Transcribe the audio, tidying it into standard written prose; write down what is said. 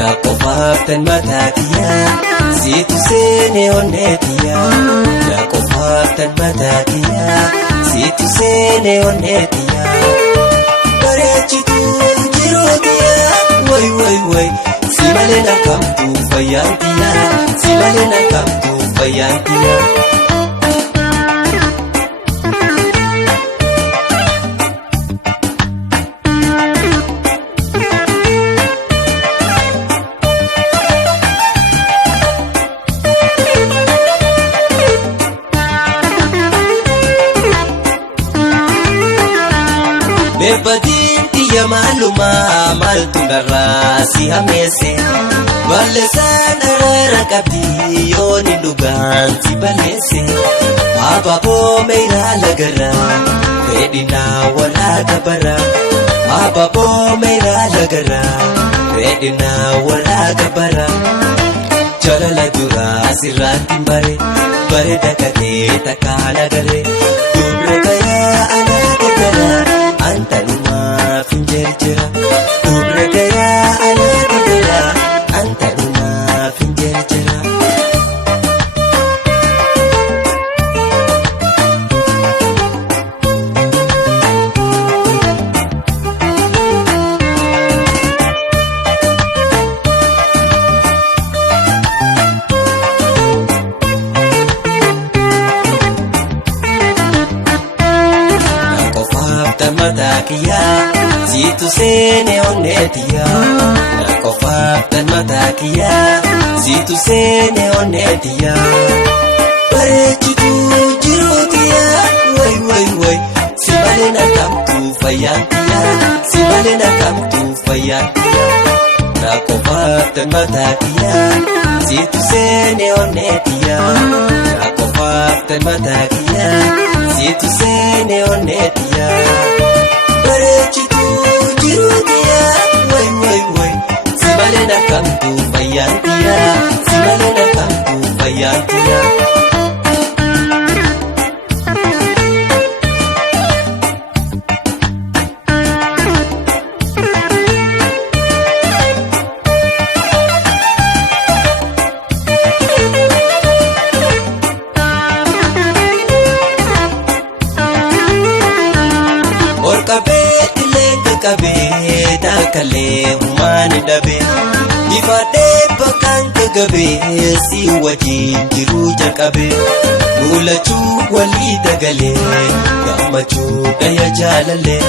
na qofaaf tan mataa kiyyaa siitu seenee onnee kiyyaa na qofaaf tan mataa kiyyaa siitu seenee onnee kiyyaa bareechituu jiruu kiyyaa way si malee na kamtu fayyaan kiyyaa si malee na kamtu fayyaan kiyyaa. Bebbadiin xiyya maalumaa maaltu dharraa si hameesse balleessaan araara qabdi yooni dhugaan si balleesse abaaboo meeraa lagarraa fedhinaa walaa dabaraa abaaboo meeraa lagarraa fedhinaa walaa dabaraa jalala duraa sirraatti bare dakatee takkaan agaree dubre gayaa anaa gadaraa. Anta numaaf hin jirjira dubre gayaa alaa gudera anta numaaf hin jirjira. Mataa kiyyaa siitu seenee onnee kiyyaa na qofaaf tan mataa kiyyaa siitu seenee onnee kiyyaa bareechituu jiruu kiyyaa way si malee na kamtu fayyaan kiyyaa si malee na kamtu fayyaan kiyyaa na qofaaf tan mataa kiyyaa siitu seenee onnee kiyyaa na qofaaf tan mataa kiyyaa siitu seenee onnee kiyyaa. Bareechituu jiruu kiyyaa way si malee na kamtu fayyaan kiyyaa si malee na kamtu fayyaan kiyyaa. Kabee daakalee humaani dhabee ifaadhee bakkaan gagabee si wajjin jiruu jalqabee nuulachuu walii dagalee gammachuu dhaya jaalalee.